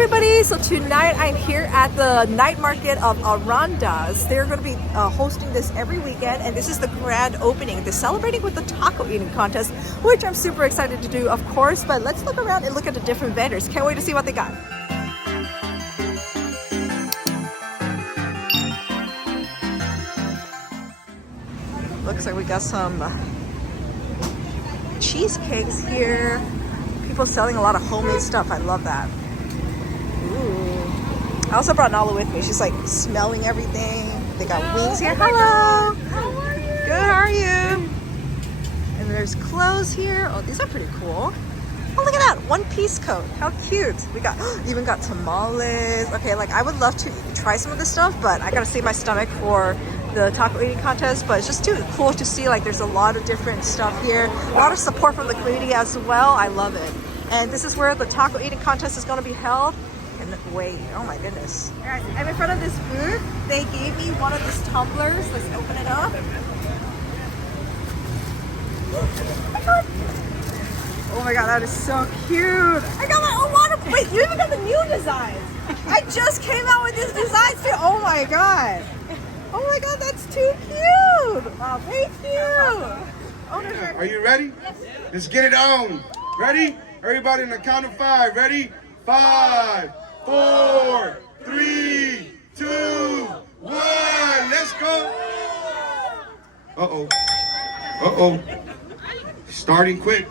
everybody, so tonight I'm here at the night market of Arnada. They're going to be hosting this every weekend, and this is the grand opening. They're celebrating with the taco eating contest, which I'm super excited to do, of course. But let's look around and look at the different vendors. Can't wait to see what they got. Looks like we got some cheesecakes here. People selling a lot of homemade stuff. I love that. Ooh. I also brought Nala with me. She's like smelling everything. They got wings here. Hello. How are you? Good. How are you? And there's clothes here. Oh, these are pretty cool. Oh, look at that. One-piece coat. How cute. We got even got tamales. Okay, like I would love to try some of this stuff, but I gotta save my stomach for the taco eating contest. But it's just too cool to see, like there's a lot of different stuff here. A lot of support from the community as well. I love it. And this is where the taco eating contest is going to be held. And wait, oh my goodness. Guys, I'm in front of this booth. They gave me one of these tumblers. Let's open it up. Oh my god. Oh my god, that is so cute. I got my own water. Wait, you even got the new designs. I just came out with this design too. Oh my god. Oh my god, that's too cute. Oh, thank you. Oh, no, are you ready? Yes. Let's get it on. Ready? Everybody in the count of 5. Ready? 5, 4, 3, 2, 1. Let's go. Uh-oh. Uh-oh. Starting quick.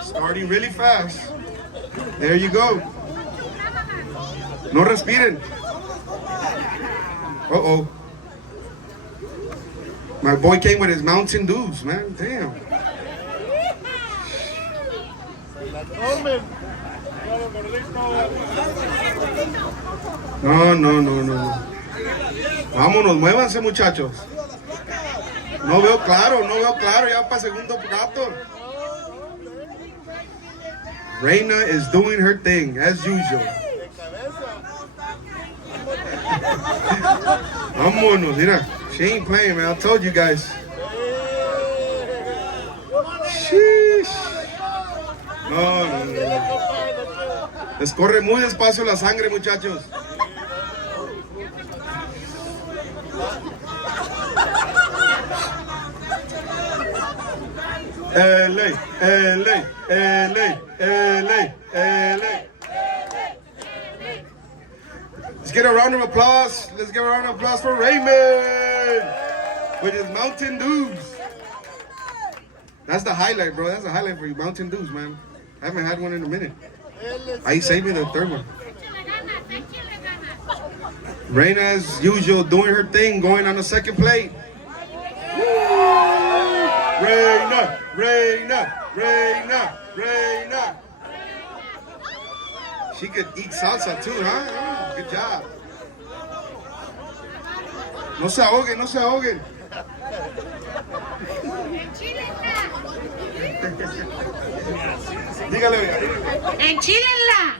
Starting really fast. There you go. No respiren. Uh-oh. My boy came with his Mountain Dews, man. Damn. No. Vámonos, muévanse, muchachos. No veo claro, ya para segundo plato. Raina is doing her thing, as usual. Vámonos, mira. She ain't playing, man. I told you guys. Sheesh. No. Les corre muy despacio la sangre, muchachos. LA. Let's get a round of applause. Let's give a round of applause for Raymond with his Mountain Dews. That's the highlight, bro. That's the highlight for you, Mountain Dews, man. I haven't had one in a minute. I saved me the third one. Raina, as usual, doing her thing, going on the second plate. Woo! Raina. She could eat salsa too, huh? Good job. No se ahoguen. Dígale. ¡Enchílenla!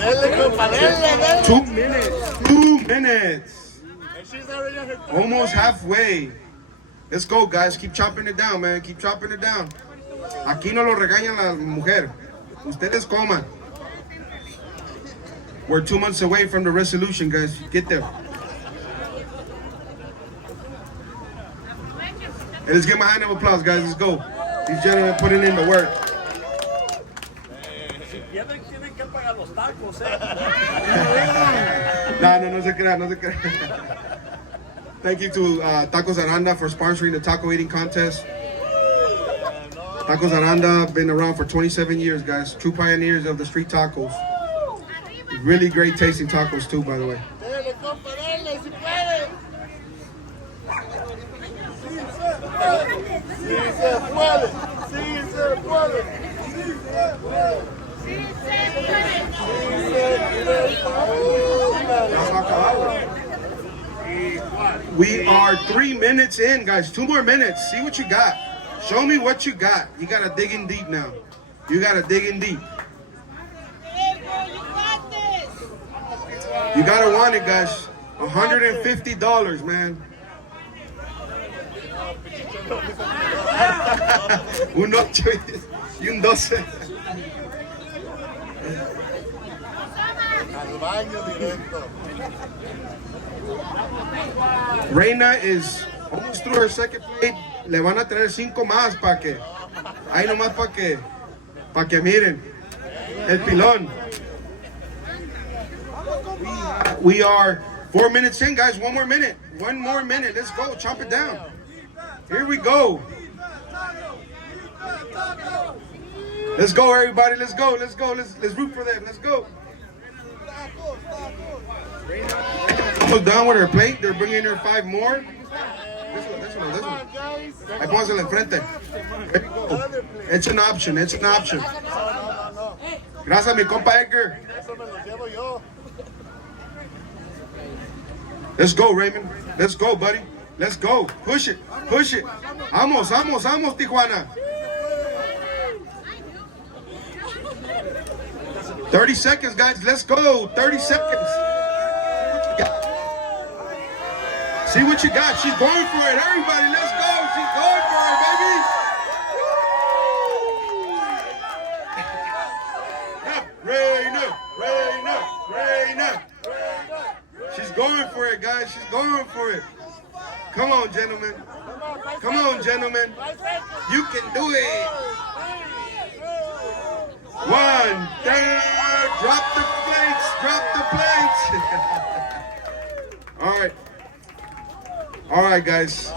Dele. 2 minutes. Almost halfway. Let's go, guys. Keep chopping it down, man. Keep chopping it down. Aquí no lo regañan la mujer. Ustedes coman. We're 2 months away from the resolution, guys. Get there. Hey, let's give them a hand of applause, guys. Let's go. These gentlemen putting in the work. No se crea. Thank you to Tacos Arnada for sponsoring the taco eating contest. Tacos Arnada been around for 27 years, guys. True pioneers of the street tacos. Really great tasting tacos too, by the way. We are 3 minutes in, guys. 2 more minutes. See what you got. Show me what you got. You gotta dig in deep now. You gotta dig in deep. You gotta want it, guys. $150, man. Un 8 y un 12. Raina is almost through her second plate. Le van a traer 5 más para que, ahí nomás para que miren el pilón. We are 4 minutes in, guys. 1 more minute. 1 more minute. Let's go. Chop it down. Here we go. Let's go, everybody. Let's go. Let's go. Let's root for them. Let's go. Almost done with her plate. They're bringing her 5 more. This one. Ahí póngasela enfrente. It's an option. It's an option. Gracias, mi compa Edgar. Let's go, Raymond. Let's go, buddy. Let's go. Push it. Push it. Vamos, Tijuana. 30 seconds, guys. Let's go. 30 seconds. See what you got. She's going for it. Everybody, let's go. She's going for it, baby. Raina. She's going for it, guys. She's going for it. Come on, gentlemen. Come on, gentlemen. You can do it. 1, 2, drop the plates. Drop the plates. All right, guys.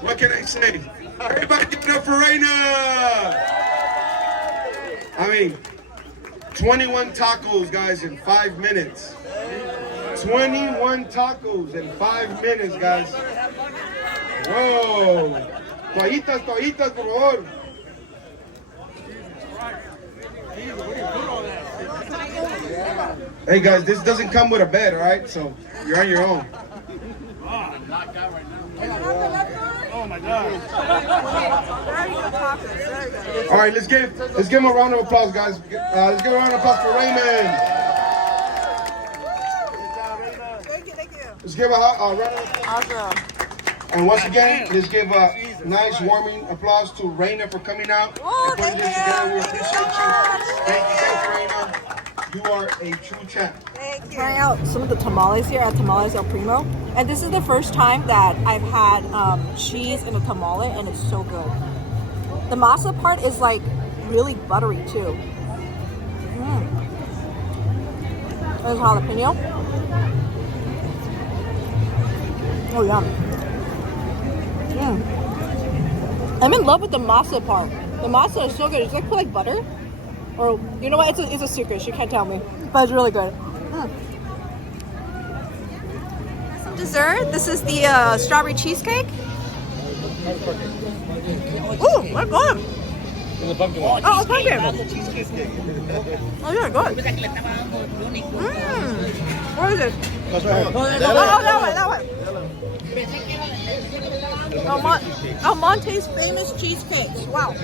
What can I say? Everybody give it up for Raina. I mean, 21 tacos, guys, in 5 minutes. 21 tacos in 5 minutes, guys. Whoa. Toallitas, por favor. Hey, guys, this doesn't come with a bed, all right? So you're on your own. Oh my God. All right, let's give him a round of applause, guys. Let's give a round of applause for Raymond. Thank you. Let's give a round of applause. Awesome. And once again, let's give a nice warming applause to Raina for coming out Oh, and putting thank this together. We you. appreciate you. Thank you, Raina. You are a true champ. Thank you. Trying out some of the tamales here at Tamales El Primo. And this is the first time that I've had cheese in a tamale, and it's so good. The masa part is like really buttery too. There's jalapeno. Oh, yum. I'm in love with the masa part. The masa is so good. It's like butter. Or, you know what? It's a secret. She can't tell me. But it's really good. Some dessert. This is the strawberry cheesecake. Ooh, my God. The pumpkin one. Oh, pumpkin. Oh, yeah, good. What is it? That's right. Oh, that one. Monte's famous cheesecakes. Wow,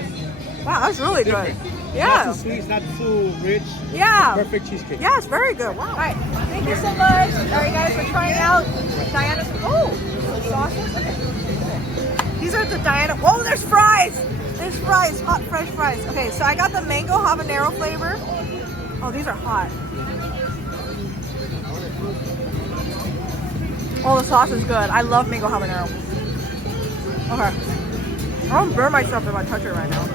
that's really good. Yeah. Not too sweet, it's not too rich. Yeah. Perfect cheesecake. Yeah, it's very good. Wow. All right. Thank you so much. All right, guys, we're trying out Diana's. Oh, sauces. Okay. These are the Diana. Oh, there's fries. There's fries. Hot, fresh fries. Okay, so I got the mango habanero flavor. Oh, these are hot. Oh, the sauce is good. I love mango habanero. Okay. I don't burn myself if I touch it right now. Do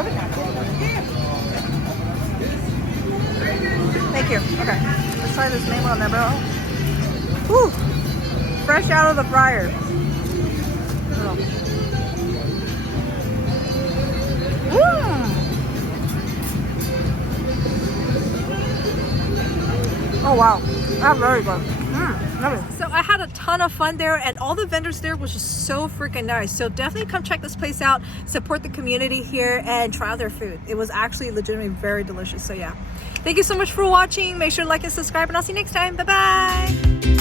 you have a napkin? Thank you. Okay. Let's try this mango habanero. Whew. Fresh out of the fryer. Oh wow, that's very good. So I had a ton of fun there, and all the vendors there was just so freaking nice. So definitely come check this place out, support the community here, and try out their food. It was actually legitimately very delicious. So yeah, thank you so much for watching. Make sure to like and subscribe, and I'll see you next time. Bye bye.